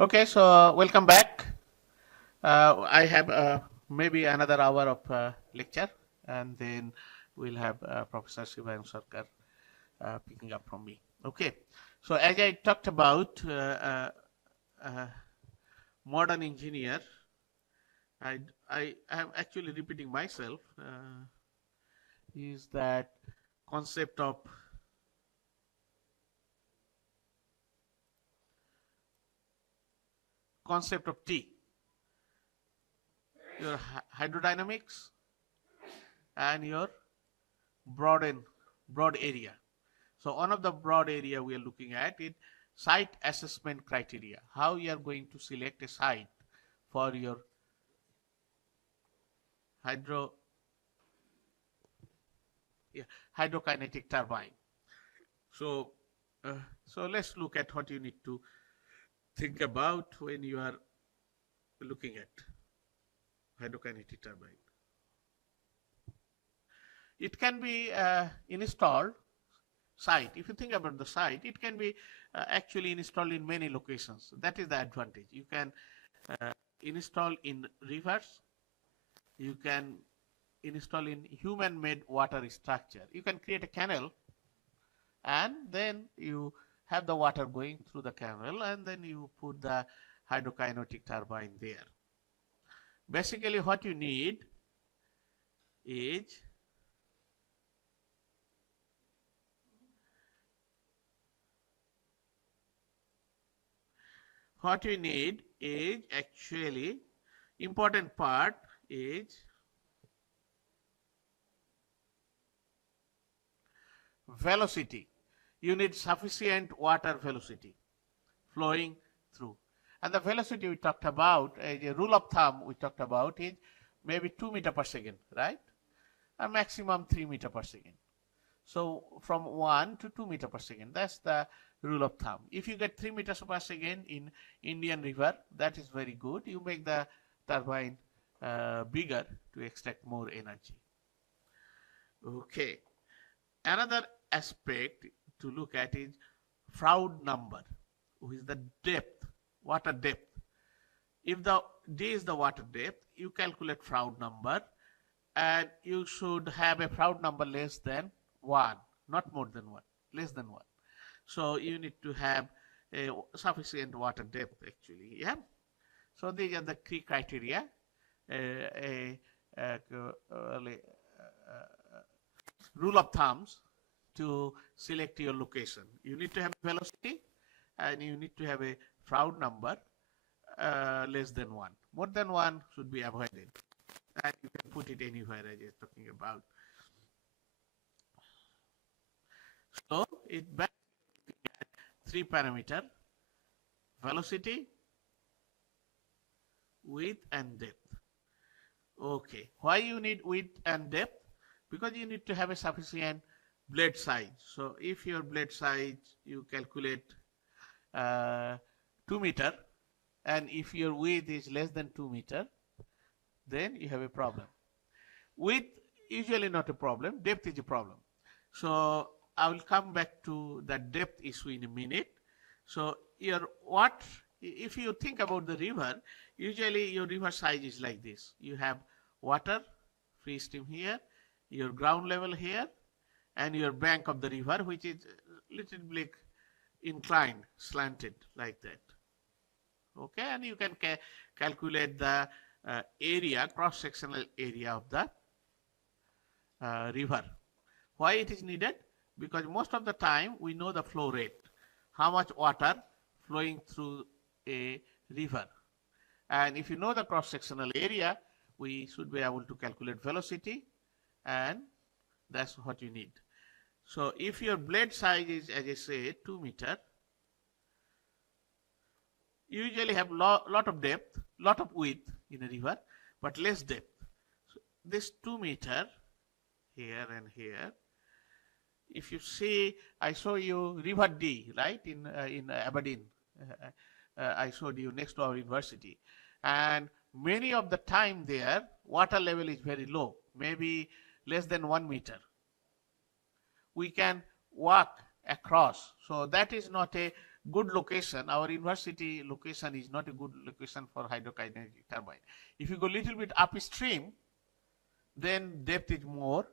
Okay, so welcome back. I have maybe another hour of lecture, and then we'll have Professor Shivam Sarkar picking up from me. Okay, so as I talked about uh, modern engineer, I, I am actually repeating myself, is that concept of concept of T, your hydrodynamics and your broad and broad area. So one of the broad area we are looking at is site assessment criteria. How you are going to select a site for your hydro yeah, hydrokinetic turbine. So so let's look at what you need to think about when you are looking at hydrokinetic turbine. It can be installed site. If you think about the site, it can be actually installed in many locations. That is the advantage. You can install in rivers, you can install in human-made water structure. You can create a canal and then you have the water going through the canal and then you put the hydrokinetic turbine there. Basically what you need is actually important part is velocity. You need sufficient water velocity flowing through. And the velocity we talked about, as a rule of thumb we talked about is maybe 2 meter per second, right? A maximum 3 meter per second. So from 1 to 2 meter per second, that's the rule of thumb. If you get 3 meters per second in Indian River, that is very good. You make the turbine bigger to extract more energy. Okay. Another aspect to look at is Froude number, which is the depth, water depth. If the D is the water depth, you calculate Froude number, and you should have a Froude number less than 1, not more than 1, less than 1. So you need to have a sufficient water depth actually. Yeah. So these are the key criteria. Rule of thumbs to select your location. You need to have velocity and you need to have a Froude number less than 1. More than 1 should be avoided. And you can put it anywhere as you're talking about. So it back at 3 parameter: velocity, width and depth. Okay, why you need width and depth? Because you need to have a sufficient blade size. So if your blade size you calculate 2 meter, and if your width is less than 2 meter, then you have a problem. Width usually not a problem, depth is a problem. So I will come back to the depth issue in a minute. So if you think about the river, usually your river size is like this. You have water, free stream here, your ground level here, and your bank of the river, which is little bit inclined, slanted like that. Okay, and you can calculate the area, cross-sectional area of the river. Why it is needed? Because most of the time we know the flow rate, how much water flowing through a river. And if you know the cross-sectional area, we should be able to calculate velocity, and that's what you need. So if your blade size is, as I say, 2 meter, you usually have lot of depth, lot of width in a river, but less depth. So this 2 meter here and here, if you see, I show you River D, right, in Aberdeen. I showed you next to our university. And many of the time there, water level is very low, maybe less than 1 meter. We can walk across. So that is not a good location, our university location is not a good location for hydrokinetic turbine. If you go little bit upstream, then depth is more,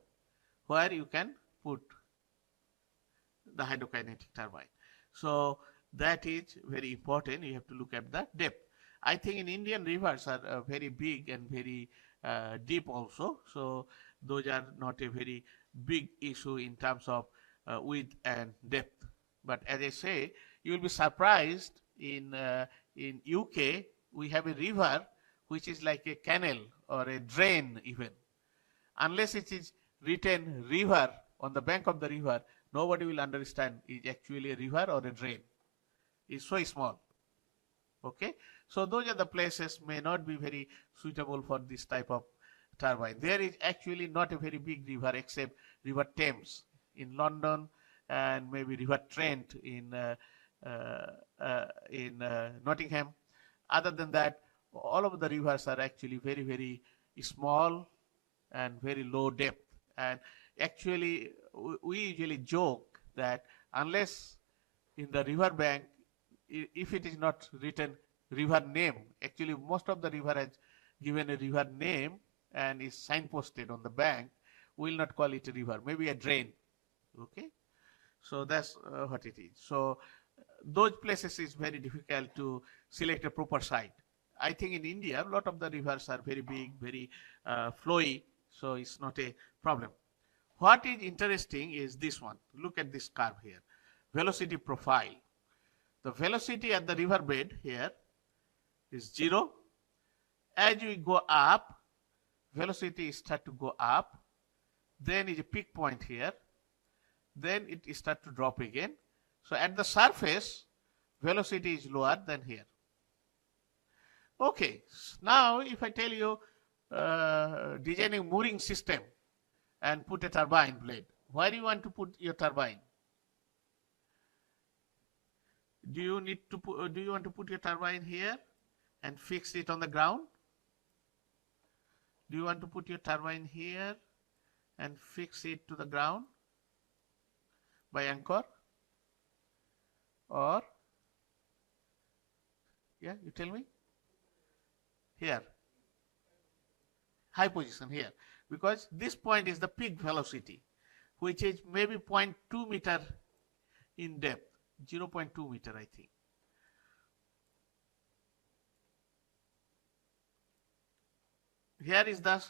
where you can put the hydrokinetic turbine. So that is very important. You have to look at the depth. I think in Indian rivers are very big and very deep also. So those are not a very big issue in terms of width and depth. But as I say, you will be surprised in UK we have a river which is like a canal or a drain even. Unless it is written river on the bank of the river, nobody will understand is actually a river or a drain. It's so small. Okay, so those are the places may not be very suitable for this type of turbine. There is actually not a very big river except River Thames in London and maybe River Trent in Nottingham. Other than that, all of the rivers are actually very, very small and very low depth. And actually, we usually joke that unless in the river bank, if it is not written river name, actually most of the river has given a river name and is signposted on the bank, we will not call it a river, maybe a drain. Okay, so that's what it is. So those places is very difficult to select a proper site. I think in India, a lot of the rivers are very big, very flowy, so it's not a problem. What is interesting is this one. Look at this curve here, velocity profile. The velocity at the river bed here is 0. As we go up, velocity start to go up. Then is a peak point here. Then it start to drop again. So at the surface, velocity is lower than here. Okay, now if I tell you designing mooring system and put a turbine blade, where do you want to put your turbine? Do you want to put your turbine here and fix it on the ground? Do you want to put your turbine here and fix it to the ground by anchor? Or, yeah, you tell me? Here, high position here, because this point is the peak velocity, which is maybe 0.2 meter in depth, 0.2 meter, I think. Here is the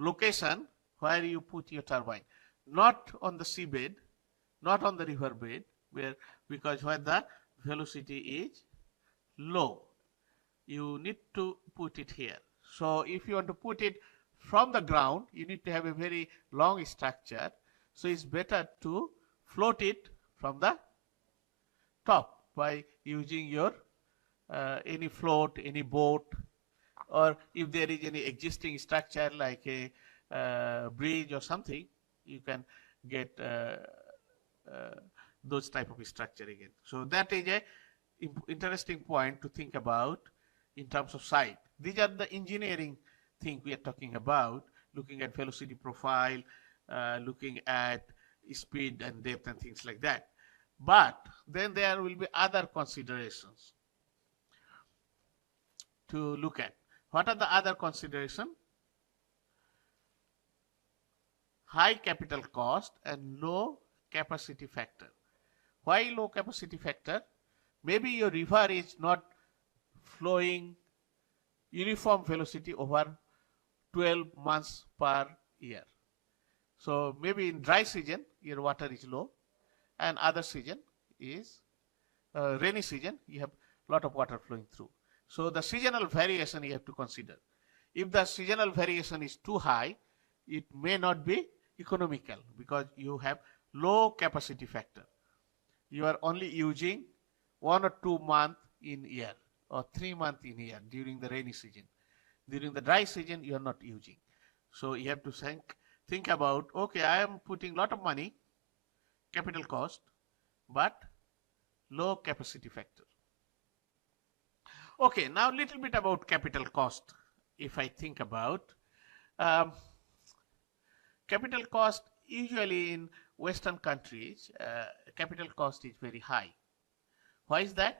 location where you put your turbine, not on the seabed, not on the river bed, because where the velocity is low. You need to put it here. So if you want to put it from the ground, you need to have a very long structure. So it's better to float it from the top by using your any float, any boat, or if there is any existing structure like a bridge or something, you can get those type of structure again. So that is a interesting point to think about in terms of site. These are the engineering thing we are talking about, looking at velocity profile, looking at speed and depth and things like that. But then there will be other considerations to look at. What are the other considerations? High capital cost and low capacity factor. Why low capacity factor? Maybe your river is not flowing uniform velocity over 12 months per year. So maybe in dry season your water is low, and other season is rainy season, you have a lot of water flowing through. So the seasonal variation you have to consider. If the seasonal variation is too high, it may not be economical because you have low capacity factor. You are only using 1 or 2 months in year or 3 months in year during the rainy season. During the dry season, you are not using. So you have to think about, okay, I am putting lot of money, capital cost, but low capacity factor. Okay, now a little bit about capital cost. If I think about capital cost, usually in Western countries, capital cost is very high. Why is that?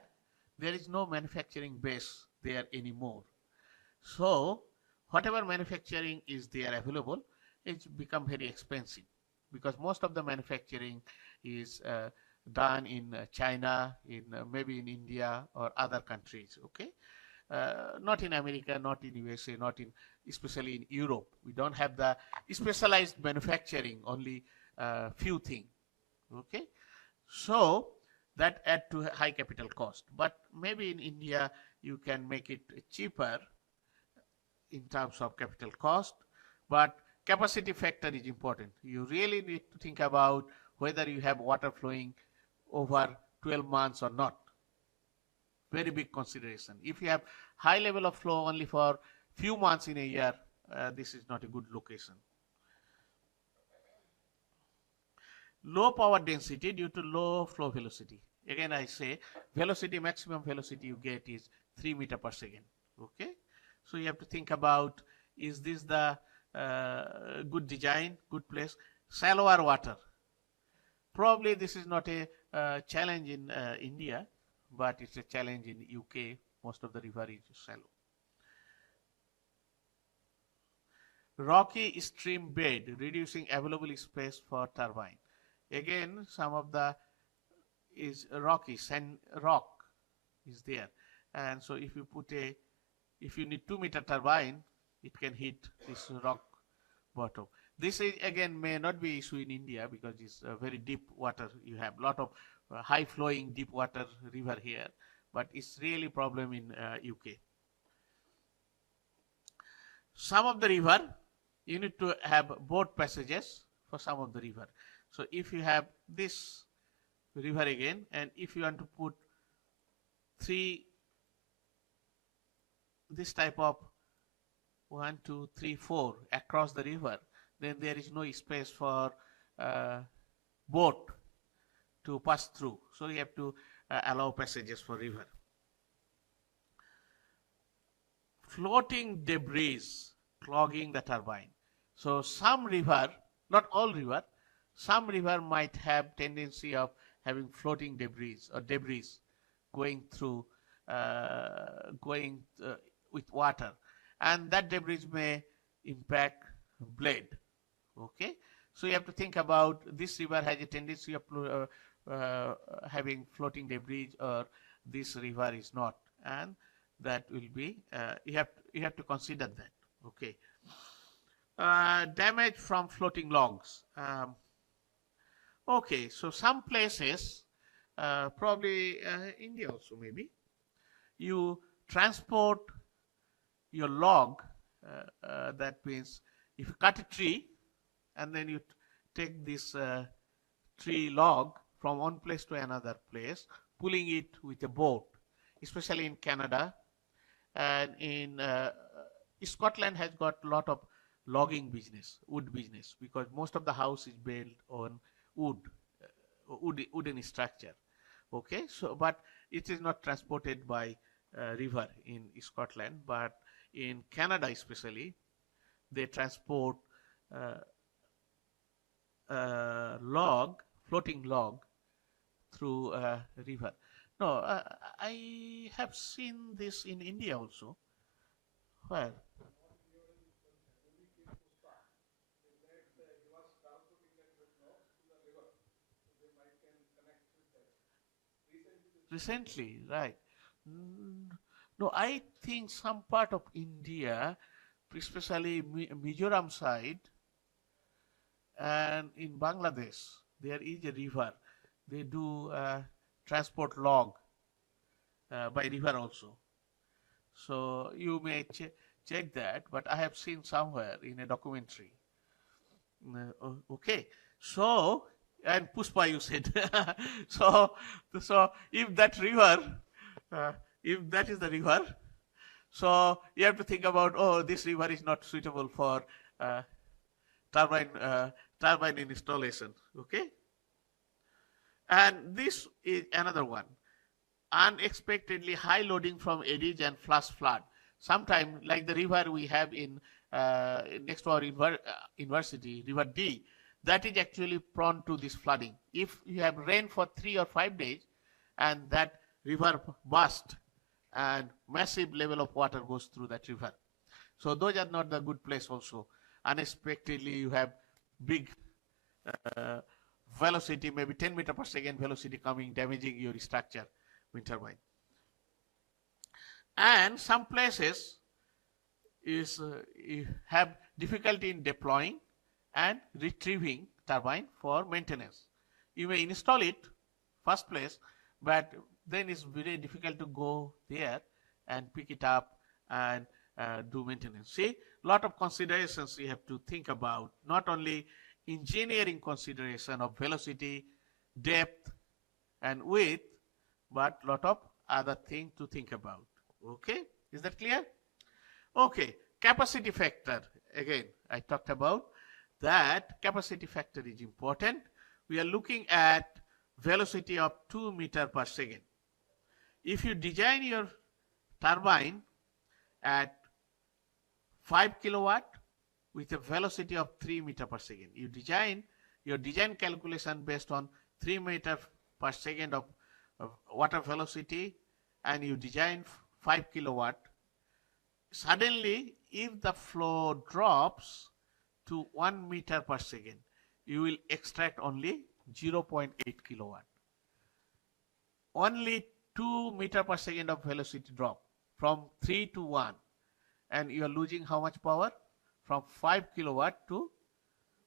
There is no manufacturing base there anymore. So whatever manufacturing is there available, it's become very expensive, because most of the manufacturing is done in China, in maybe in India or other countries. Okay, not in America, not in USA, not in, especially in Europe. We don't have the specialized manufacturing, only few things. Okay, so that add to high capital cost. But maybe in India you can make it cheaper in terms of capital cost, but capacity factor is important. You really need to think about whether you have water flowing over 12 months or not. Very big consideration. If you have high level of flow only for few months in a year, this is not a good location. Low power density due to low flow velocity. Again I say velocity, maximum velocity you get is 3 meter per second. Okay, so you have to think about, is this the good design, good place? Shallower water. Probably this is not a challenge in India, but it's a challenge in UK. Most of the river is shallow. Rocky stream bed, reducing available space for turbine. Again, some of the is rocky, sand rock is there, and so if you put a, if you need 2 meter turbine, it can hit this rock bottom. This is again may not be issue in India because it's very deep water. You have lot of high flowing deep water river here, but it's really problem in UK. Some of the river you need to have boat passages for some of the river. So if you have this river again, and if you want to put this type of 1, 2, 3, 4 across the river, then there is no space for boat to pass through. So you have to allow passages for river. Floating debris clogging the turbine. So some river, not all river, some river might have tendency of having floating debris or debris going through, with water, and that debris may impact blade. Okay, so you have to think about this river has a tendency of having floating debris, or this river is not, and that will be you have to consider that. Okay, damage from floating logs. Okay, so some places, probably India also maybe, you transport your log, that means if you cut a tree and then you take this tree log from one place to another place, pulling it with a boat, especially in Canada, and in Scotland has got a lot of logging business, wood business, because most of the house is built on wooden structure. Okay, so but it is not transported by river in Scotland, but in Canada especially they transport floating log through river. No, I have seen this in India also. Where? Recently, right? No, I think some part of India, especially Mizoram side and in Bangladesh, there is a river. They do transport log by river also. So you may check that, but I have seen somewhere in a documentary. Okay, so, and Puspa you said. so if that river, if that is the river, so you have to think about, oh, this river is not suitable for turbine installation. Okay, and this is another one. Unexpectedly high loading from eddies and flash flood. Sometime like the river we have in next to our university, River D, that is actually prone to this flooding. If you have rain for 3 or 5 days and that river burst and massive level of water goes through that river. So those are not the good place also. Unexpectedly you have big uh, velocity, maybe 10 meter per second velocity coming, damaging your structure, wind turbine. And some places you have difficulty in deploying and retrieving turbine for maintenance. You may install it first place, but then it's very difficult to go there and pick it up and do maintenance. See, lot of considerations you have to think about, not only engineering consideration of velocity, depth and width, but lot of other things to think about. Okay, is that clear? Okay, capacity factor. Again, I talked about that capacity factor is important. We are looking at velocity of 2 meter per second. If you design your turbine at 5 kilowatt with a velocity of 3 meter per second, you design your design calculation based on 3 meter per second of water velocity, and you design 5 kilowatt. Suddenly, if the flow drops to 1 meter per second, you will extract only 0.8 kilowatt. Only 2 meter per second of velocity drop from 3 to 1, and you are losing how much power? From 5 kilowatt to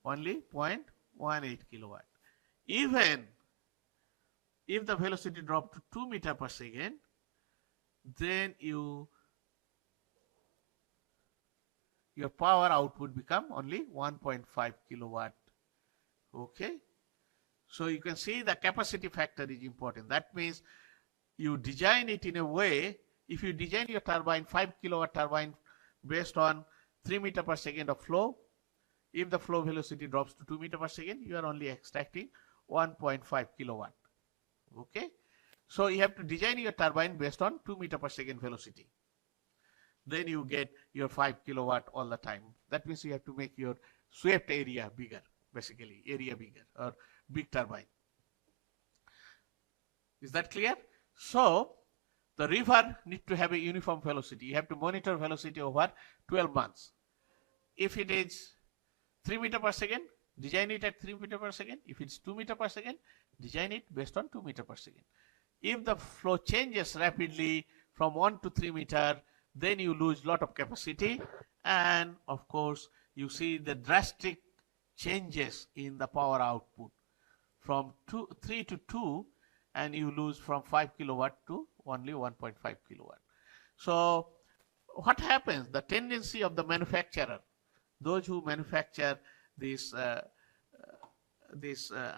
only 0.18 kilowatt. Even if the velocity drop to 2 meter per second, then your power output become only 1.5 kilowatt. Okay, so you can see the capacity factor is important. That means you design it in a way. If you design your turbine 5 kilowatt turbine based on 3 meter per second of flow, if the flow velocity drops to 2 meter per second, you are only extracting 1.5 kilowatt. Okay, so you have to design your turbine based on 2 meter per second velocity. Then you get your 5 kilowatt all the time. That means you have to make your swept area bigger, basically area bigger, or big turbine. Is that clear? So the river need to have a uniform velocity. You have to monitor velocity over 12 months. If it is 3 meter per second, design it at 3 meter per second. If it's 2 meter per second, design it based on 2 meter per second. If the flow changes rapidly from 1 to 3 meter, then you lose lot of capacity, and of course you see the drastic changes in the power output from 3 to 2, and you lose from 5 kilowatt to only 1.5 kilowatt. So what happens? The tendency of the manufacturer, those who manufacture this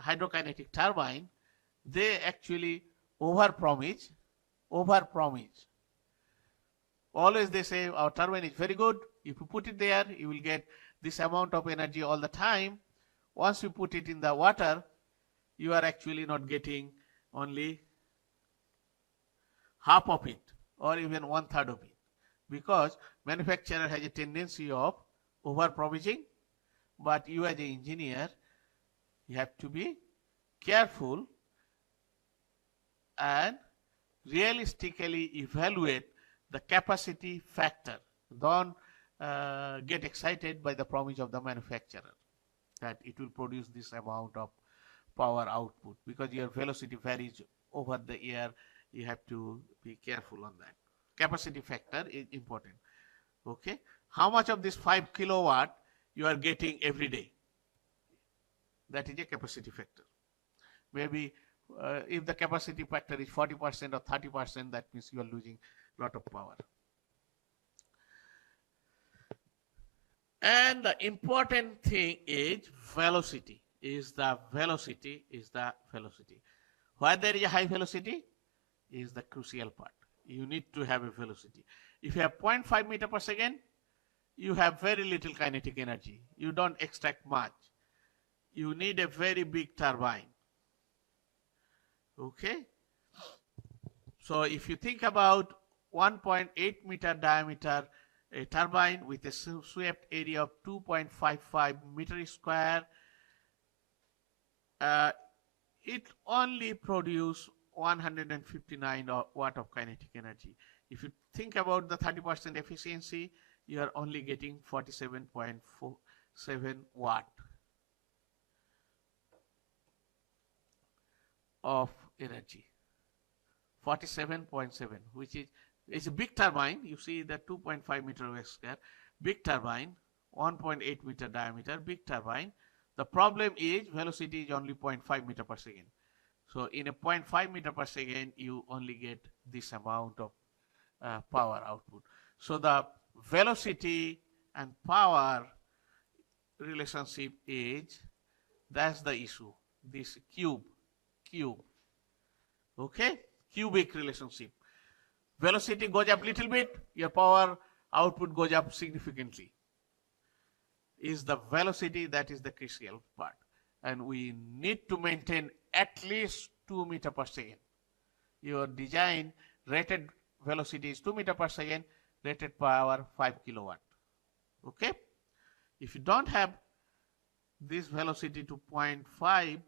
hydrokinetic turbine, they actually overpromise. Always they say our turbine is very good. If you put it there, you will get this amount of energy all the time. Once you put it in the water, you are actually not getting only half of it or even 1/3 of it, because manufacturer has a tendency of overpromising. But you as an engineer, you have to be careful and realistically evaluate the capacity factor. Don't get excited by the promise of the manufacturer that it will produce this amount of power output, because your velocity varies over the year. You have to be careful on that. Capacity factor is important. Okay, how much of this 5 kilowatt you are getting every day? That is a capacity factor. Maybe if the capacity factor is 40% or 30%, that means you are losing a lot of power. And the important thing is velocity. Why there is a high velocity is the crucial part. You need to have a velocity. If you have 0.5 meter per second, you have very little kinetic energy. You don't extract much. You need a very big turbine. Okay. So if you think about 1.8 meter diameter, a turbine with a swept area of 2.55 meter square, it only produces 159 watt of kinetic energy. If you think about the 30% efficiency, you are only getting 47.47 watt of energy. 47.7, which is a big turbine. You see the 2.5 meter wave square, big turbine, 1.8 meter diameter, big turbine. The problem is velocity is only 0.5 meter per second. So in a 0.5 meter per second, you only get this amount of power output. So the velocity and power relationship is, that's the issue, this cube, okay, cubic relationship. Velocity goes up little bit, your power output goes up significantly. Is the velocity that is the crucial part, and we need to maintain at least 2 meter per second. Your design rated velocity is 2 meter per second, rated power 5 kilowatt. Okay, if you don't have this velocity to 0.5,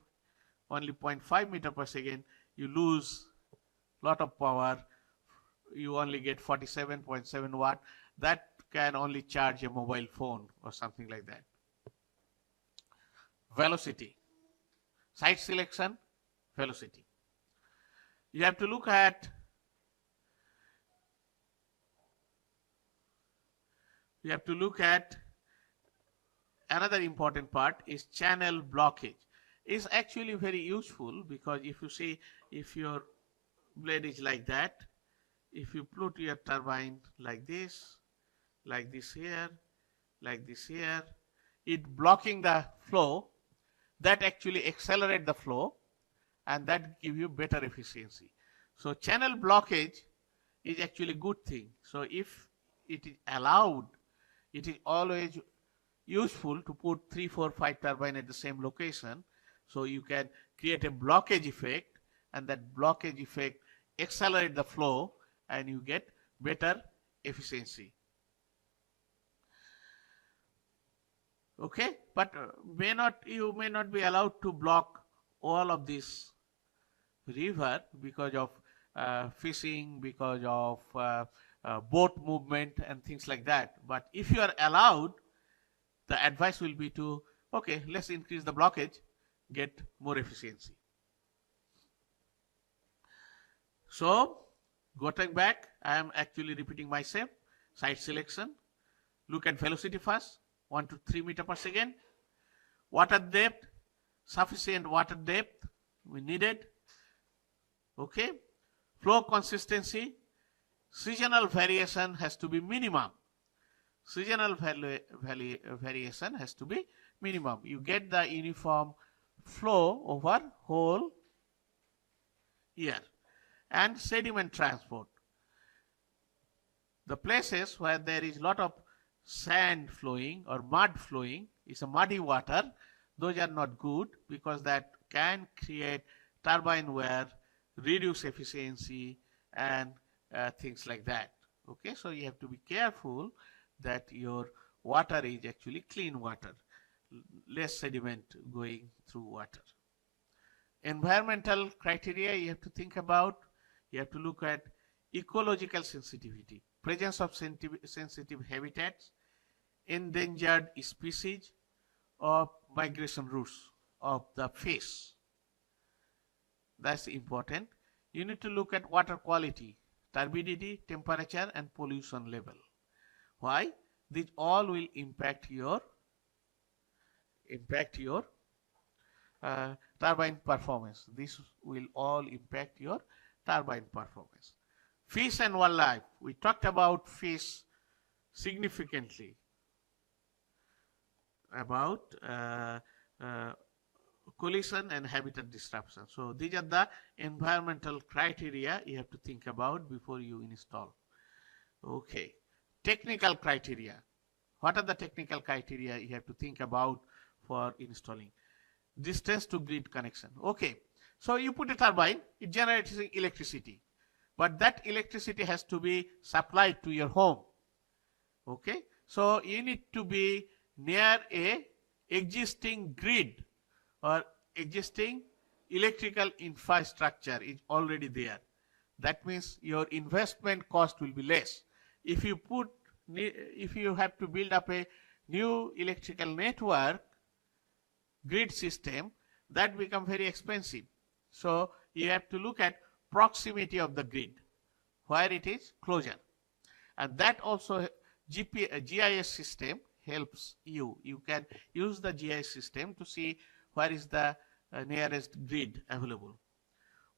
only 0.5 meter per second, you lose lot of power. You only get 47.7 watt. That can only charge a mobile phone or something like that. Velocity, site selection, velocity. You have to look at another important part is channel blockage. It's actually very useful, because if you see, if your blade is like that, if you put your turbine like this here, like this here, it blocking the flow, that actually accelerate the flow, and that give you better efficiency. So channel blockage is actually a good thing. So if it is allowed, it is always useful to put 3, 4, 5 turbine at the same location, so you can create a blockage effect, and that blockage effect accelerate the flow, and you get better efficiency. Okay, but you may not be allowed to block all of this river because of fishing, because of boat movement and things like that. But if you are allowed, the advice will be to, okay, let's increase the blockage, get more efficiency. So going back, I am actually repeating myself. Site selection, look at velocity first, 1 to 3 meter per second. Water depth, sufficient water depth we needed. Okay, flow consistency, seasonal variation has to be minimum. Seasonal variation has to be minimum. You get the uniform flow over whole year. And sediment transport. The places where there is lot of sand flowing or mud flowing, is a muddy water, those are not good, because that can create turbine wear, reduce efficiency, and things like that. Okay, so you have to be careful that your water is actually clean water, less sediment going through water. Environmental criteria you have to think about. You have to look at ecological sensitivity, presence of sensitive habitats, endangered species, or migration routes of the fish. That's important. You need to look at water quality, turbidity, temperature, and pollution level. Why? These all will impact your turbine performance. This will all impact your turbine performance. Fish and wildlife. We talked about fish significantly, about collision and habitat disruption. So these are the environmental criteria you have to think about before you install. Okay, technical criteria. What are the technical criteria you have to think about for installing? Distance to grid connection. Okay, so you put a turbine, it generates electricity, but that electricity has to be supplied to your home. Okay, so you need to be near a existing grid or existing electrical infrastructure is already there. That means your investment cost will be less. If you have to build up a new electrical network, grid system, that become very expensive. So you have to look at proximity of the grid, where it is closer. And that also GIS system helps you. You can use the GIS system to see where is the nearest grid available.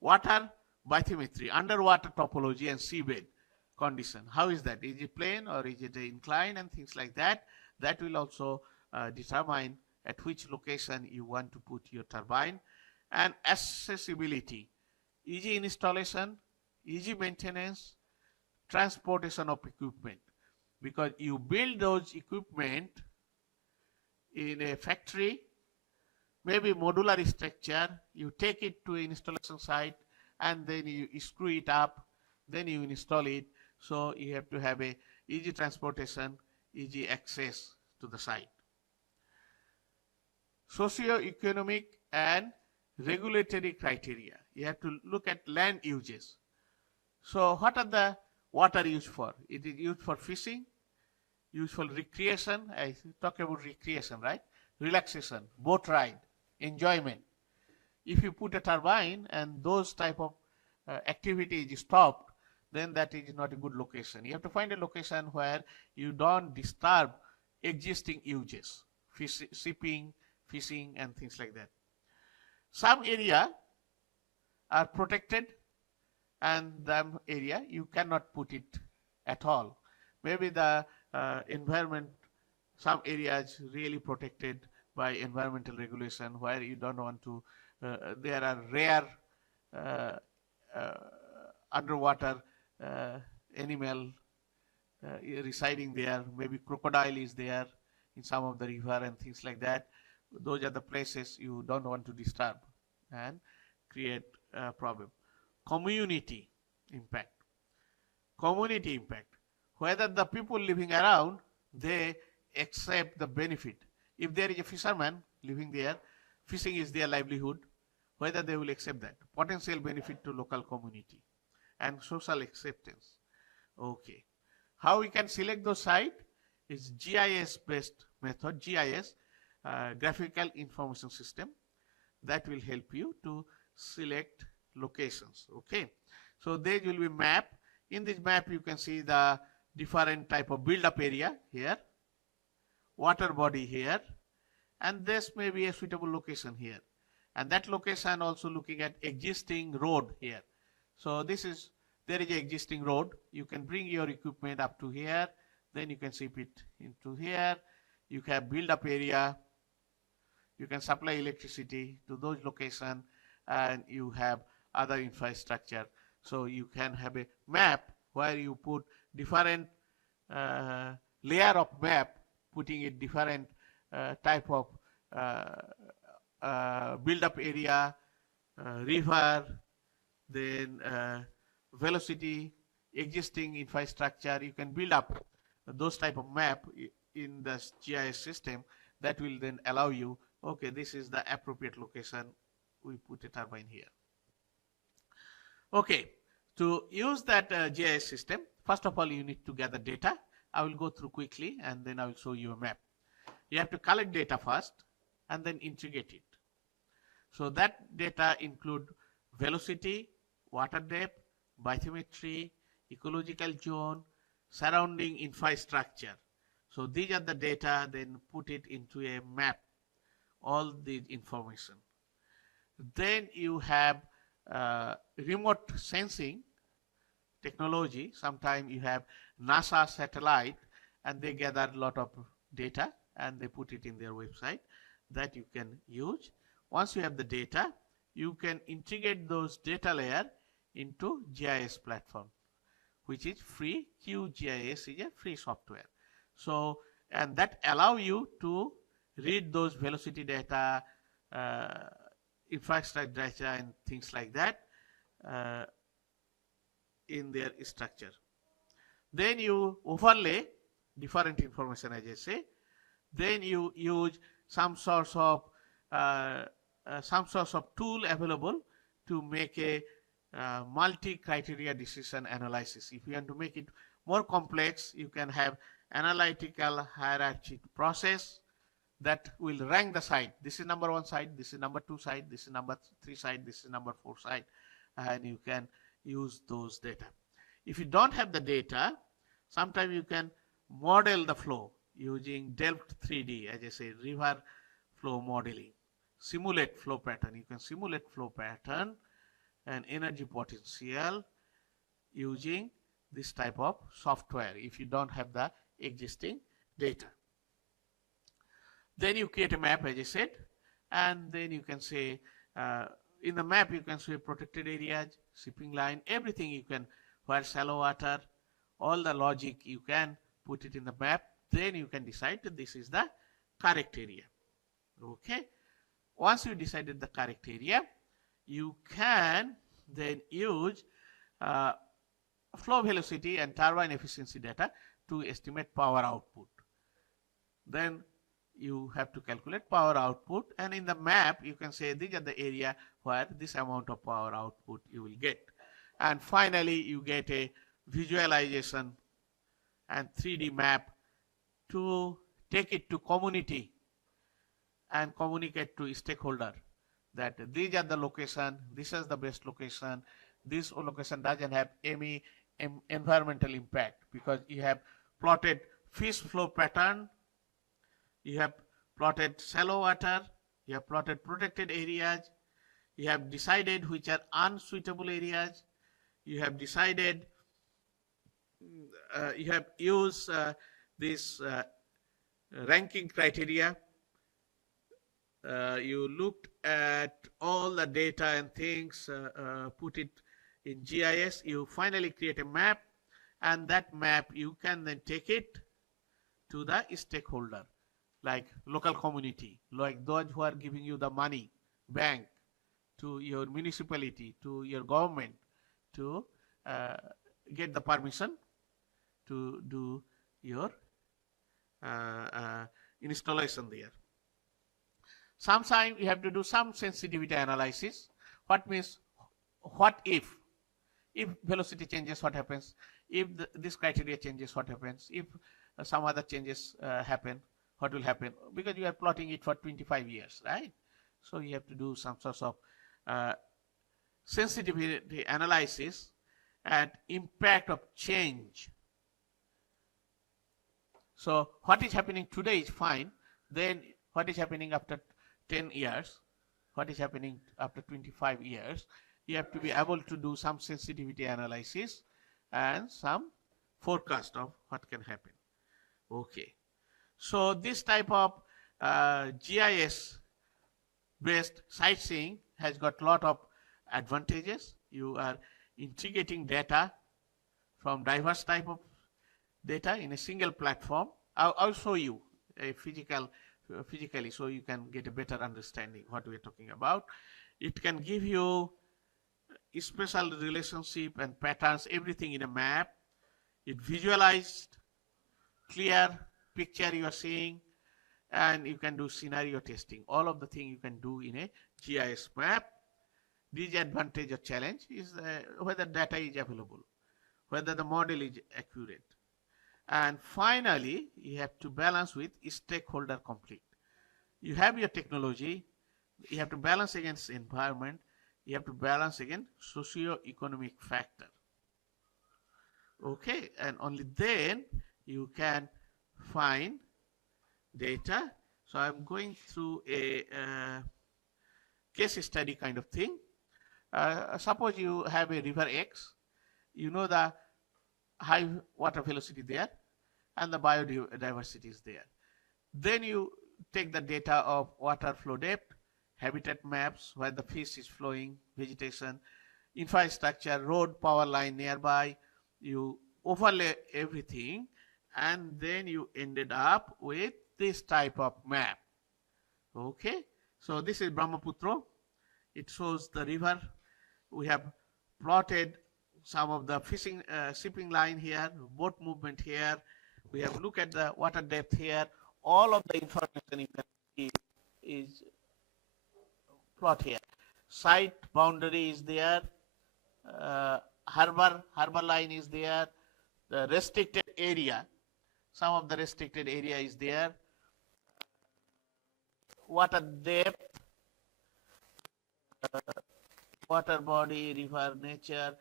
Water bathymetry, underwater topology and seabed condition. How is that? Is it plain or is it inclined and things like that? That will also determine at which location you want to put your turbine. And accessibility, easy installation, easy maintenance, transportation of equipment. Because you build those equipment in a factory, maybe modular structure, you take it to an installation site and then you screw it up, then you install it. So you have to have a easy transportation, easy access to the site. Socio-economic and regulatory criteria. You have to look at land uses. So what are the water used for? It is used for fishing, used for recreation. I talk about recreation, right? Relaxation, boat ride, enjoyment. If you put a turbine and those type of activity is stopped, then that is not a good location. You have to find a location where you don't disturb existing uses, shipping, fishing and things like that. Some area are protected and the area you cannot put it at all. Maybe the environment, some areas really protected by environmental regulation where you don't want to, there are rare underwater animal residing there, maybe crocodile is there in some of the river and things like that. Those are the places you don't want to disturb and create a problem. Community impact. Community impact. Whether the people living around, they accept the benefit. If there is a fisherman living there, fishing is their livelihood, whether they will accept that. Potential benefit to local community and social acceptance. Okay. How we can select those sites is GIS based method, GIS, graphical information system, that will help you to select locations. Okay. So there will be map. In this map you can see the different type of build up area here, water body here, and this may be a suitable location here. And that location also looking at existing road here. So this is, there is an existing road. You can bring your equipment up to here, then you can ship it into here. You can build up area. You can supply electricity to those locations, and you have other infrastructure. So you can have a map where you put different layer of map, putting it different type of build up area, river, then velocity, existing infrastructure. You can build up those type of map in the GIS system that will then allow you, okay, this is the appropriate location, we put a turbine here. Okay, to use that GIS system, first of all you need to gather data. I will go through quickly and then I will show you a map. You have to collect data first and then integrate it. So that data include velocity, water depth, bathymetry, ecological zone, surrounding infrastructure. So these are the data, then put it into a map, all the information. Then you have remote sensing technology. Sometimes you have NASA satellite and they gather a lot of data and they put it in their website that you can use. Once you have the data, you can integrate those data layer into GIS platform, which is free. QGIS is a free software. So, and that allow you to read those velocity data, infrastructure data and things like that in their structure. Then you overlay different information, as I say. Then you use some sorts of some sort of tool available to make a multi-criteria decision analysis. If you want to make it more complex, you can have analytical hierarchy process that will rank the site. This is number 1 site, this is number 2 site, this is number 3 site, this is number 4 site, and you can use those data. If you don't have the data, sometimes you can model the flow using Delft 3D, as I say, river flow modeling. Simulate flow pattern. You can simulate flow pattern and energy potential using this type of software if you don't have the existing data. Then you create a map, as I said, and then you can say in the map you can say protected areas, shipping line, everything you can, where shallow water, all the logic you can put it in the map. Then you can decide that this is the correct area. Okay. Once you decided the correct area, you can then use flow velocity and turbine efficiency data to estimate power output. Then you have to calculate power output, and in the map you can say these are the area where this amount of power output you will get. And finally you get a visualization and 3D map to take it to community and communicate to stakeholder that these are the location, this is the best location, this location doesn't have any environmental impact because you have plotted fish flow pattern, you have plotted shallow water, you have plotted protected areas, you have decided which are unsuitable areas, you have decided, you have used this ranking criteria. You looked at all the data and things, put it in GIS, you finally create a map, and that map you can then take it to the stakeholder, like local community, like those who are giving you the money, bank, to your municipality, to your government, to get the permission to do your installation there. Sometimes you have to do some sensitivity analysis. What means, what if velocity changes, what happens? If this criteria changes, what happens? If some other changes happen, what will happen? Because you are plotting it for 25 years, right? So you have to do some sort of sensitivity analysis and impact of change. So what is happening today is fine. Then what is happening after 10 years? What is happening after 25 years? You have to be able to do some sensitivity analysis and some forecast of what can happen. Okay. So this type of GIS based sightseeing has got a lot of advantages. You are integrating data from diverse type of data in a single platform. I'll show you a physically so you can get a better understanding what we're talking about. It can give you a special relationship and patterns, everything in a map. It visualized clear picture you are seeing, and you can do scenario testing. All of the things you can do in a GIS map. Disadvantage or challenge is whether data is available, whether the model is accurate. And finally, you have to balance with stakeholder conflict. You have your technology, you have to balance against environment, you have to balance against socio-economic factor. Okay, and only then you can find data. So I'm going through a case study kind of thing. Suppose you have a river X, you know the high water velocity there and the biodiversity is there. Then you take the data of water flow depth, habitat maps, where the fish is flowing, vegetation, infrastructure, road, power line nearby. You overlay everything, and then you ended up with this type of map. Okay, so this is Brahmaputra. It shows the river. We have plotted some of the fishing, shipping line here, boat movement here. We have looked at the water depth here. All of the information you can see is plot here. Site boundary is there, harbor line is there, the restricted area, some of the restricted area is there, water depth, water body, river, nature,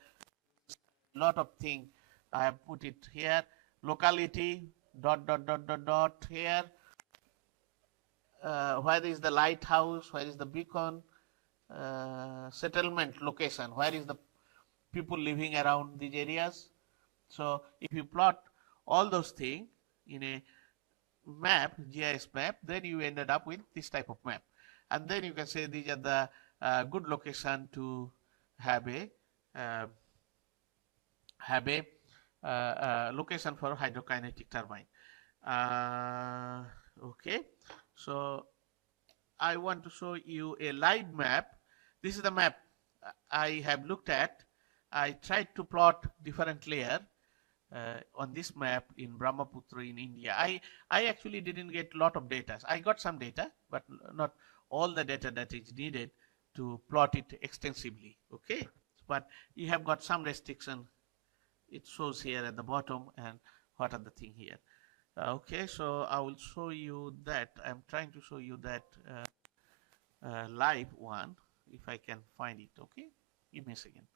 lot of thing I have put it here. Locality, dot here. Where is the lighthouse? Where is the beacon? Settlement location. Where is the people living around these areas? So if you plot all those things in a map, GIS map, then you ended up with this type of map. And then you can say these are the good location to have a location for hydrokinetic turbine. Okay, so I want to show you a live map. This is the map I have looked at. I tried to plot different layer on this map in Brahmaputra in India. I actually didn't get a lot of data. I got some data, but not all the data that is needed to plot it extensively. Okay, but you have got some restriction. It shows here at the bottom, and what are the thing here. Okay, so I will show you that. I'm trying to show you that live one, if I can find it. Okay, give me a second.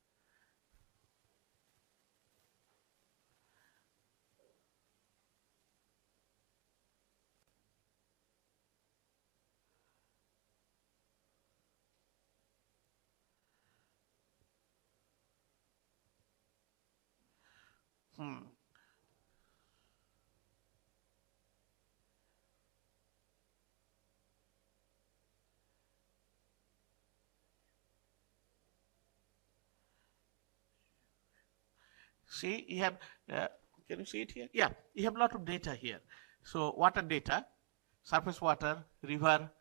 See, you have, can you see it here? Yeah, you have a lot of data here. So water data, surface water, river,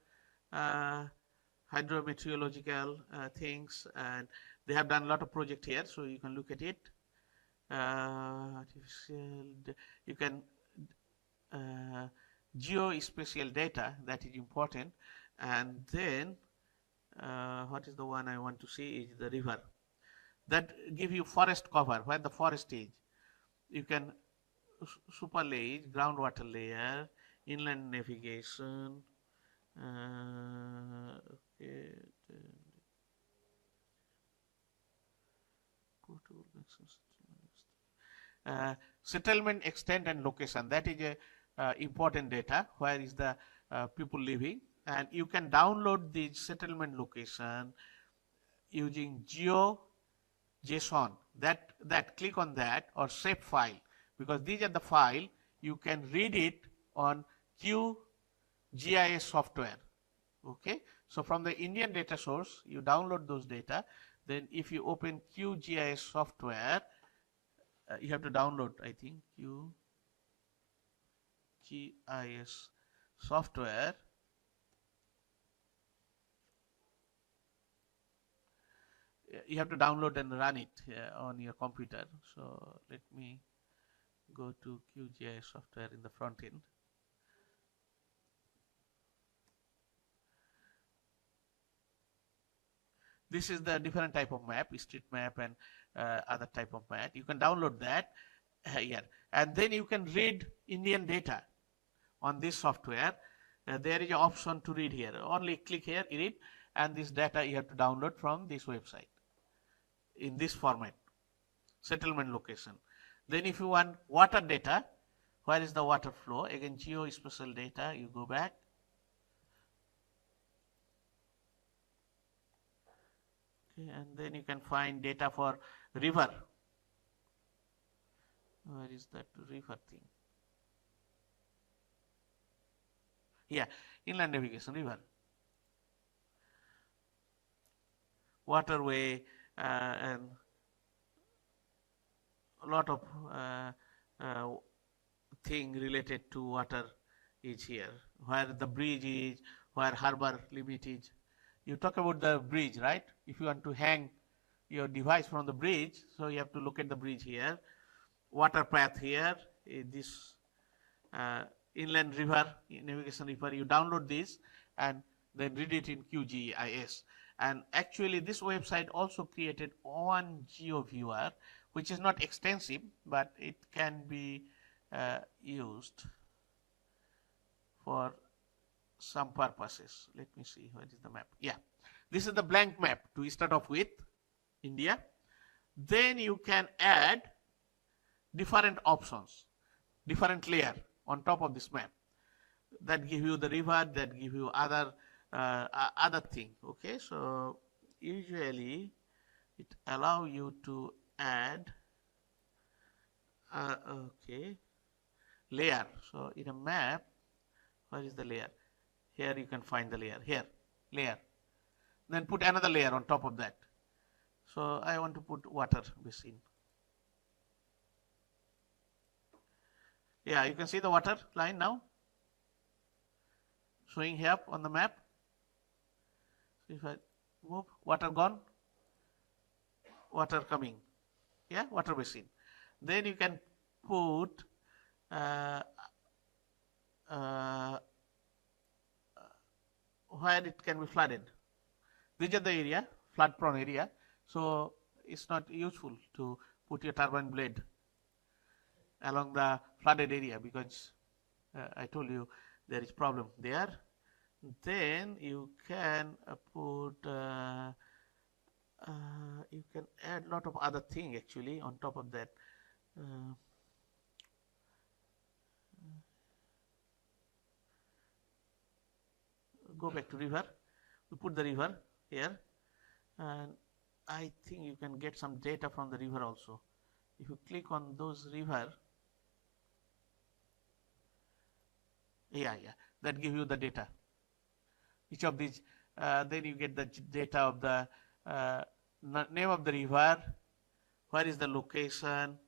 hydrometeorological things, and they have done a lot of project here, so you can look at it. You can geospatial data, that is important, and then what is the one I want to see is the river. That give you forest cover, where the forest is. You can superlay groundwater layer, inland navigation, okay. Settlement extent and location, that is a important data, where is the people living, and you can download the settlement location using GeoJSON. That click on that, or shape file, because these are the file you can read it on QGIS software. Okay, so from the Indian data source you download those data. Then if you open QGIS software, you have to download, I think, QGIS software. You have to download and run it on your computer. So let me go to QGIS software in the front end. This is the different type of map, street map and other type of map. You can download that here, and then you can read Indian data on this software. There is an option to read here. Only click here, read, and this data you have to download from this website in this format, settlement location. Then if you want water data, where is the water flow? Again, geospatial data, you go back. Okay, and then you can find data for river. Where is that river thing? Yeah, inland navigation, river. Waterway, and a lot of thing related to water is here, where the bridge is, where harbor limit is. You talk about the bridge, right? If you want to hang your device from the bridge, so you have to look at the bridge here. Water path here, this inland river, navigation river, you download this and then read it in QGIS. And actually this website also created one geo viewer, which is not extensive, but it can be used for some purposes. Let me see, what is the map? Yeah, this is the blank map to start off with, India. Then you can add different options, different layer on top of this map that give you the river, that give you other other thing. Okay, so usually it allow you to add okay, layer. So in a map, where is the layer? Here you can find the layer. Here, layer. Then put another layer on top of that. So I want to put water basin. Yeah, you can see the water line now showing here on the map. So if I move, water gone, water coming. Yeah, water basin. Then you can put where it can be flooded. These are the area, flood prone area. So it's not useful to put your turbine blade along the flooded area, because I told you there is problem there. Then you can put you can add lot of other thing actually on top of that. Go back to river. We put the river here, and I think you can get some data from the river also. If you click on those river, yeah, that give you the data. Each of these, then you get the data of the name of the river, where is the location,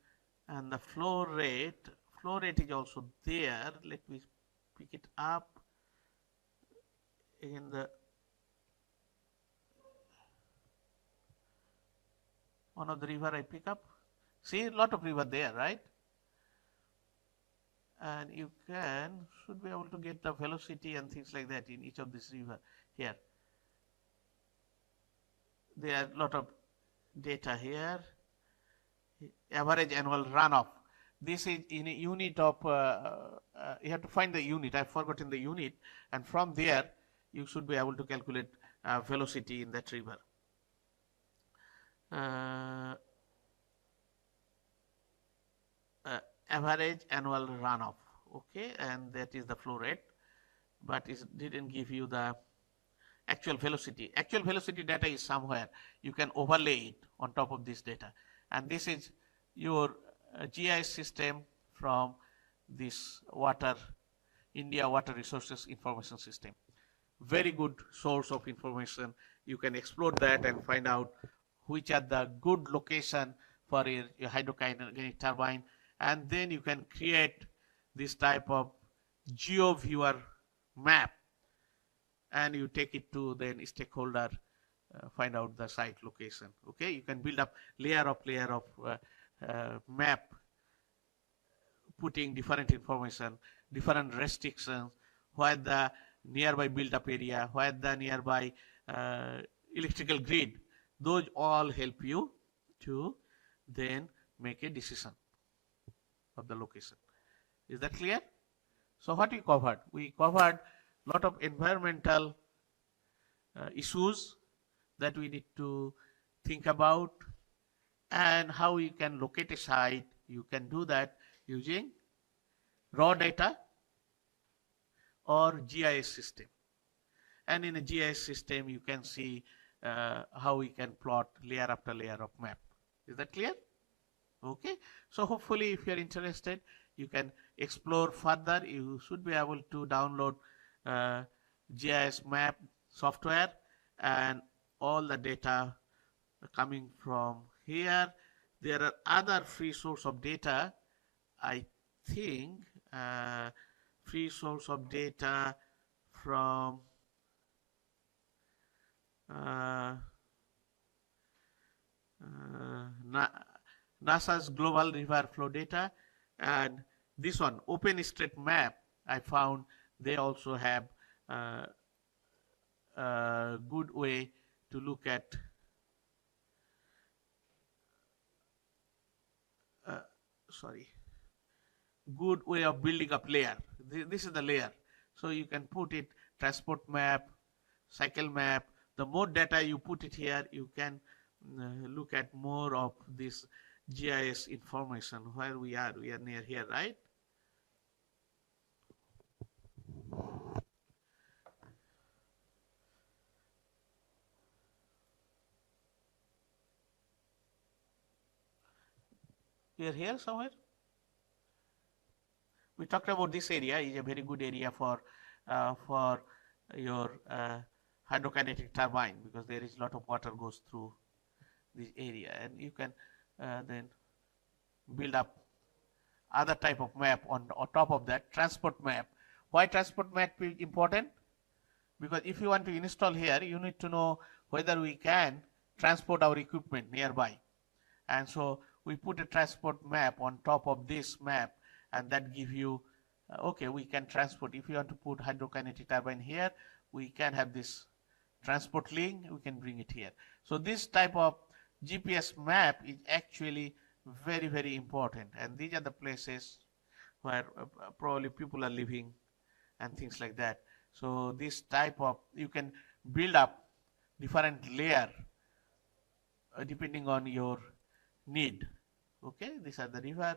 and the flow rate. Flow rate is also there. Let me pick it up in the one of the river I pick up. See, a lot of river there, right? And you should be able to get the velocity and things like that in each of these river here. There are a lot of data here. Average annual runoff. This is in a unit of, you have to find the unit. I've forgotten the unit, and from there you should be able to calculate velocity in that river. Average annual runoff, okay, and that is the flow rate, but it didn't give you the actual velocity. Actual velocity data is somewhere. You can overlay it on top of this data, and this is your GIS system from this India Water Resources Information System. Very good source of information. You can explore that and find out which are the good location for your hydrokinetic turbine, and then you can create this type of geo viewer map, and you take it to then stakeholder, find out the site location. Okay, you can build up layer of map, putting different information, different restrictions, where the nearby built up area, where the nearby electrical grid. Those all help you to then make a decision of the location. Is that clear? So what we covered? We covered a lot of environmental issues that we need to think about, and how you can locate a site. You can do that using raw data or GIS system. And in a GIS system, you can see how we can plot layer after layer of map. Is that clear? Okay. So hopefully, if you are interested, you can explore further. You should be able to download GIS map software, and all the data coming from here. There are other free source of data. I think free source of data from NASA's global river flow data, and this one OpenStreetMap. I found they also have a good way to look at good way of building up layer. This is the layer. So you can put it transport map, cycle map. The more data you put it here, you can look at more of this GIS information. Where we are near here, right? We are here somewhere. We talked about this area is a very good area for your hydrokinetic turbine, because there is a lot of water goes through this area, and you can then build up other type of map on top of that. Transport map. Why transport map is important? Because if you want to install here, you need to know whether we can transport our equipment nearby, and so we put a transport map on top of this map, and that give you okay, we can transport. If you want to put hydrokinetic turbine here, we can have this transport link, we can bring it here. So this type of GPS map is actually very, very important, and these are the places where probably people are living and things like that. So this type of, you can build up different layer depending on your need. Okay, these are the river,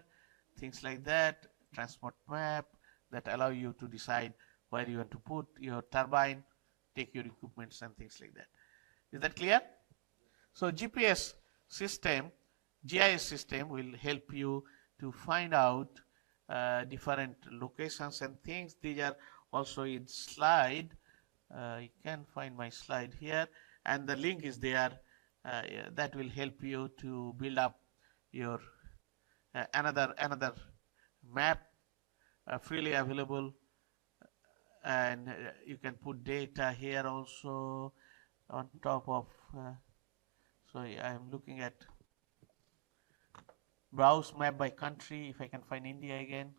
things like that. Transport map that allow you to decide where you want to put your turbine, take your equipments and things like that. Is that clear? So GPS system, GIS system will help you to find out different locations and things. These are also in slide. You can find my slide here, and the link is there. That will help you to build up your another map freely available, and you can put data here also on top of sorry, I am looking at browse map by country. If I can find India again,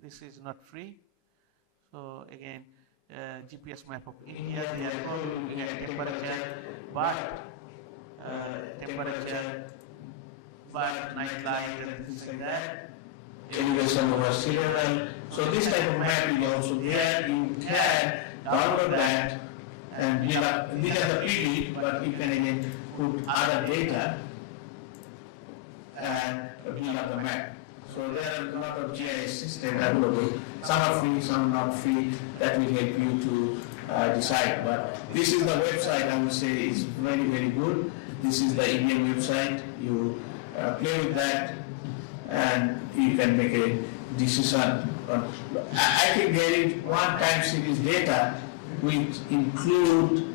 this is not free. So again, GPS map of India, they are probably looking at temperature, but night light and things like that. Elevation over sea level. So this type of map is also there. You can download that and build up. These are the PD, but you can again put other data and build up the map. So there are a lot of GIS systems available. Some are free, some are not free. That will help you to decide. But this is the website, I would say, is very, very good. This is the Indian website. You play with that, and you can make a decision. I think there is one time series data which include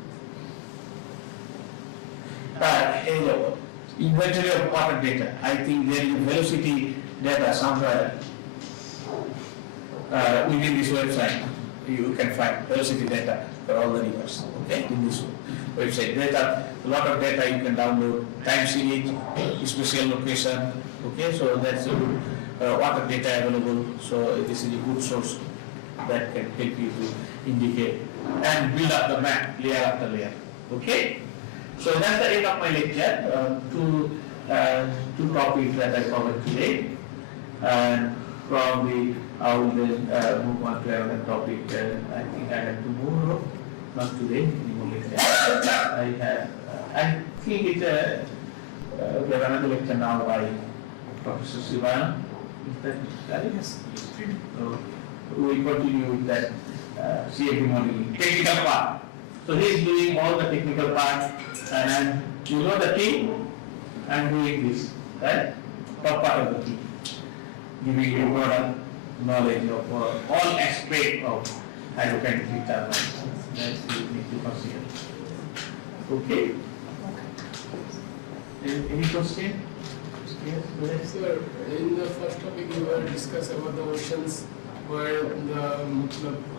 inventory of water data. I think there is velocity data somewhere within this website. You can find velocity data for all the rivers. Okay, in this website, data, a lot of data you can download. Time series, special location. Okay, so that's a good water data available. So this is a good source that can help you to indicate and build up the map layer after layer. Okay, so that's the end of my lecture. Two topics that I covered today, and probably I will then move on to another topic. I think I have tomorrow, not today. I think we have another lecture now by Professor Sivana. Is that correct? Yes. So we will continue with that CFD modeling, technical part. So he is doing all the technical part, and you know the team, and doing this, right? Top part of the team, giving you broader knowledge of all aspects of hydrokinetic turbines. That's what you need to consider. Okay. Any question? Yes, sir. In the first topic you were discussing about the oceans, where the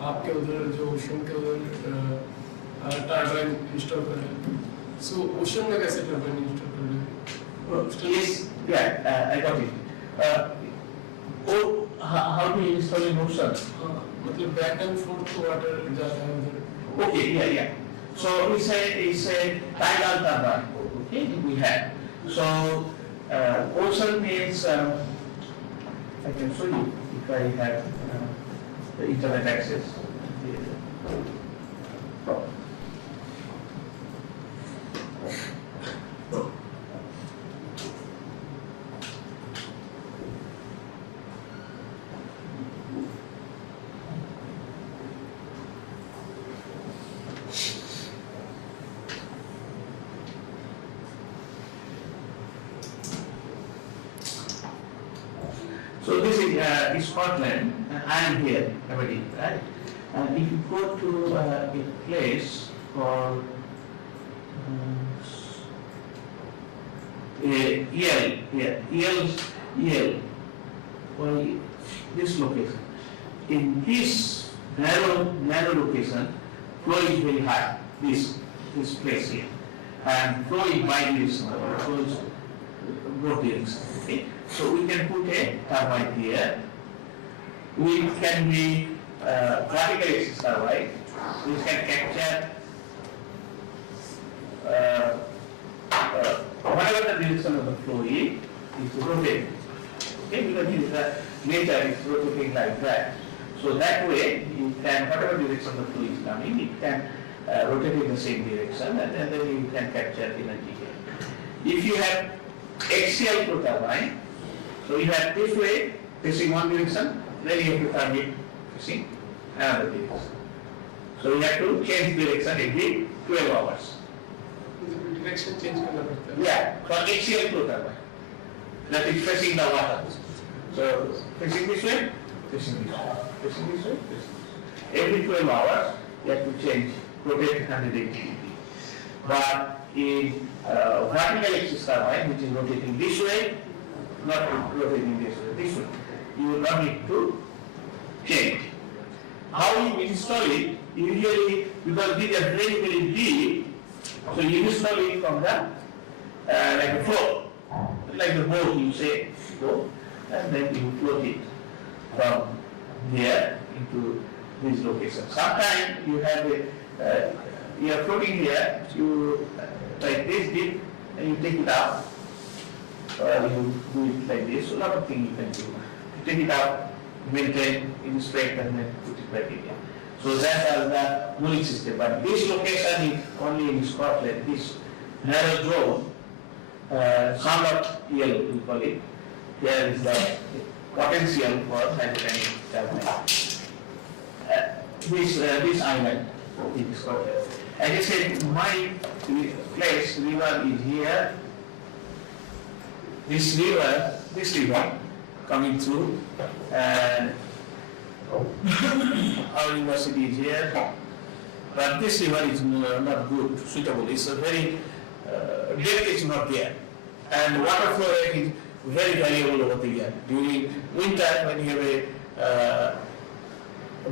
आपके उधर जो ocean के उधर turbine install कर रहे हैं. So ocean में कैसे turbine install कर रहे हैं? Is, yeah, I got it. How do you install in ocean? मतलब back and forth water जाता है उधर. Okay, yeah. So it's a tidal turbine. Okay, we have. So ocean means I can show you if I have the internet access. So this is Scotland, and I am here, Aberdeen, right? And if you go to a place called Yale, well, this location. In this narrow location, flow is very high. This place here, and flow is bidirectional. Flow is both directions. Okay, so we can put a turbine here. We can be vertical axis turbine. We can capture whatever the direction of the flow is rotating. Okay, because the nature is rotating like that. So that way, you can, whatever direction the flow is coming, it can rotate in the same direction, and then you can capture energy here. If you have axial flow turbine, so you have this way facing one direction, then you have to turn it facing another direction. So you have to change direction every 12 hours. Direction change करना पड़ता है. Yeah, for axial flow turbine, that is facing the water. So facing this way, facing this way, facing this way, facing this way. Every 12 hours, you have to change, rotate 180 degrees. But in vertical axis turbine, which is rotating this way, not rotating this way, you will not need to change. How you install it? Usually, because these are very deep, so you install it from the like a float, like the boat you say, go, and then you float it from here into this location. Sometimes you have a, you are floating here, you like this deep, and you take it out, or you do it like this. A lot of things you can do. You take it out, maintain, inspect, and then put it back again. So that's the mooring system. But this location is only in Scotland. This narrow zone, somewhat yellow, we call it. Here is the potential for hydrodynamic turbine. This island in Scotland. As I said, my place, river is here. This river coming through, and our university is here. But this river is not good, suitable. It's a very, depth is not there. And water flow rate is very variable over the year. During winter, when you have a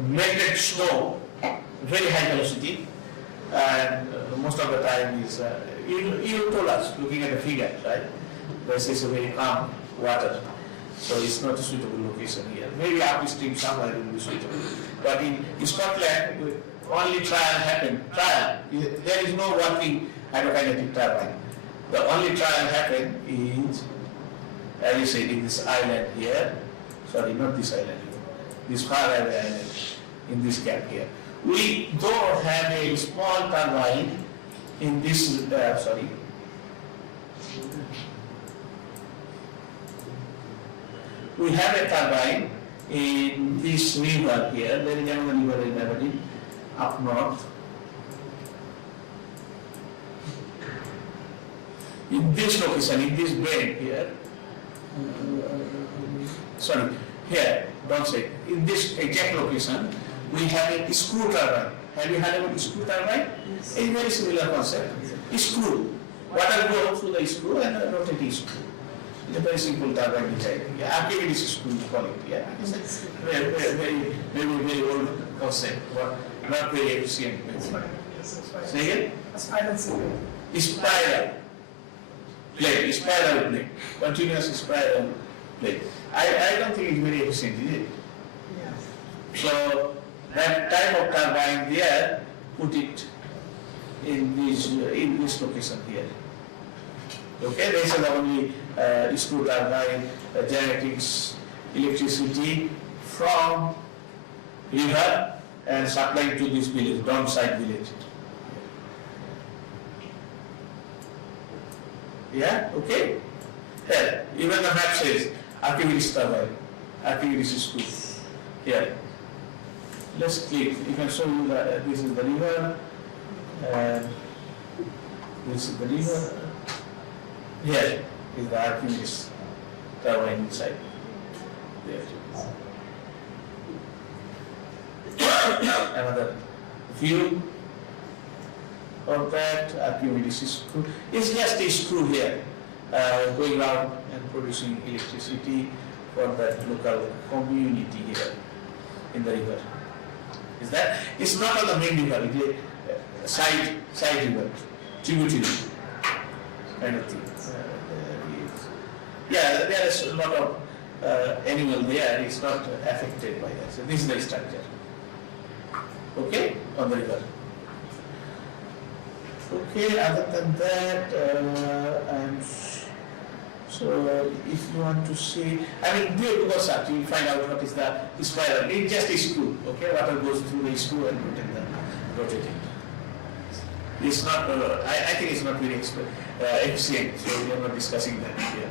melted snow, very high velocity, and most of the time is, you told us, looking at the figures, right? This is a very calm water, so it's not a suitable location here. Maybe upstream somewhere it will be suitable. But in Scotland, only trial happened. There is no working hydrokinetic turbine. The only trial happened is, as you said, in this island here. Sorry, not this island. This far away island in this gap here. We don't have a small turbine in this. We have a turbine in this river here. There is another river in Aberdeen, up north. In this location, in this bend here, here, don't say, in this exact location, we have a screw turbine. Have you heard about screw turbine? Yes. It's a very similar concept. Screw. Water goes through the screw and rotating screw. It's a very simple turbine design. Yeah, activity screw you call it. Yeah, it's a very old concept, but not very efficient. Say again? Spiral. Spiral. plate, spiral plate, continuous spiral plate. I don't think it's very efficient, is it? So that type of turbine there, put it in this location here. Okay, this is the only screw turbine generating electricity from river and supplying to this village, downside village. Yeah, okay. Here, even the map says Archimedes turbine, Archimedes screw. Here. Let's click. You can show you that this is the river, and this is the river. Here is the Archimedes turbine inside. There. Another view of that Archimedes screw. It's just a screw here, going around and producing electricity for that local community here in the river. Is that? It's not on the main river, it's a side river, tributary kind of thing. Yeah, there is a lot of animal there, it's not affected by that. So this is the structure. Okay, on the river. Okay, other than that, so if you want to see, I mean, do a Google search, you will find out what is the spiral. It's just a screw, okay? Water goes through the screw and rotating. It's not, I think it's not very efficient, so we are not discussing that here.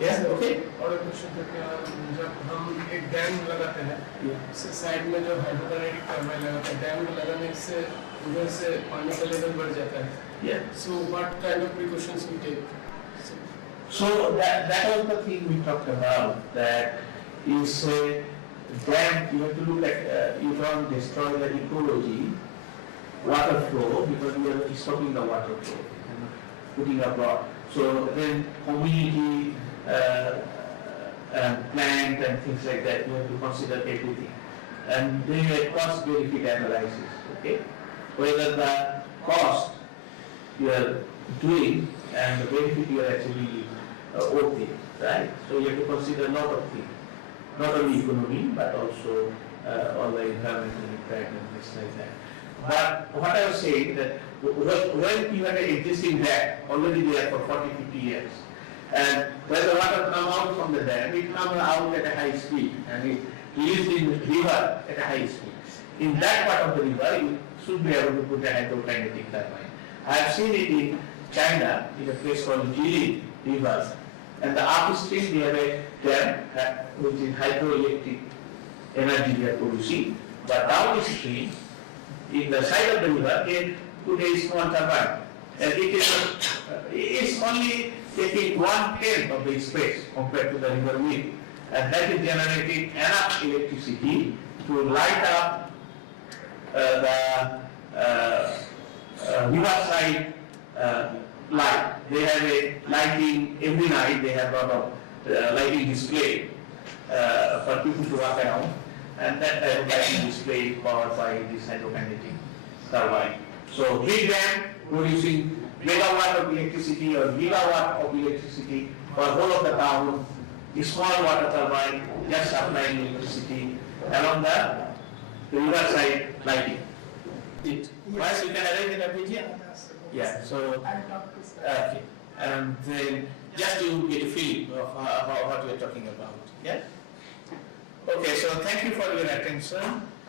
Yeah, okay? और एक question था कि जब हम एक dam लगाते हैं, इससे साइड में जो हाइड्रोडायनेमिक टर्बाइन लगाते हैं, डैम लगाने से उधर से पानी का लेवल बढ़ जाता है. Yeah. So what kind of precautions we take? So that was the thing we talked about, that is dam, you have to look at, you don't destroy the ecology, water flow, because you are stopping the water flow and putting a block. So then community, plant and things like that, you have to consider everything. And then a cost benefit analysis, okay? Whether the cost you are doing and the benefit you are actually worth it, right? So you have to consider a lot of things, not only economy, but also all the environmental impact and things like that. But what I was saying that when you have an existing dam already there for 40, 50 years, and when the water comes out from the dam, it comes out at a high speed and it leaves in the river at a high speed. In that part of the river, you should be able to put a hydrokinetic turbine. I have seen it in China, in a place called Jilin River, and the upstream they have a dam which is hydroelectric energy they are producing, but downstream, in the side of the river, they put a small turbine, and it's only taking 1/10 of the space compared to the river width, and that is generating enough electricity to light up the riverside light. They have a lighting every night. They have a lot of lighting display for people to walk around, and that type of lighting display is powered by this hydrokinetic turbine. So big dam producing megawatt of electricity or gigawatt of electricity for whole of the town. A small water turbine just supplying electricity along the riverside lighting. Once you can arrange in a video? Yeah, so, okay. And then just to get a feel of what we're talking about. Yeah? Okay, so thank you for your attention.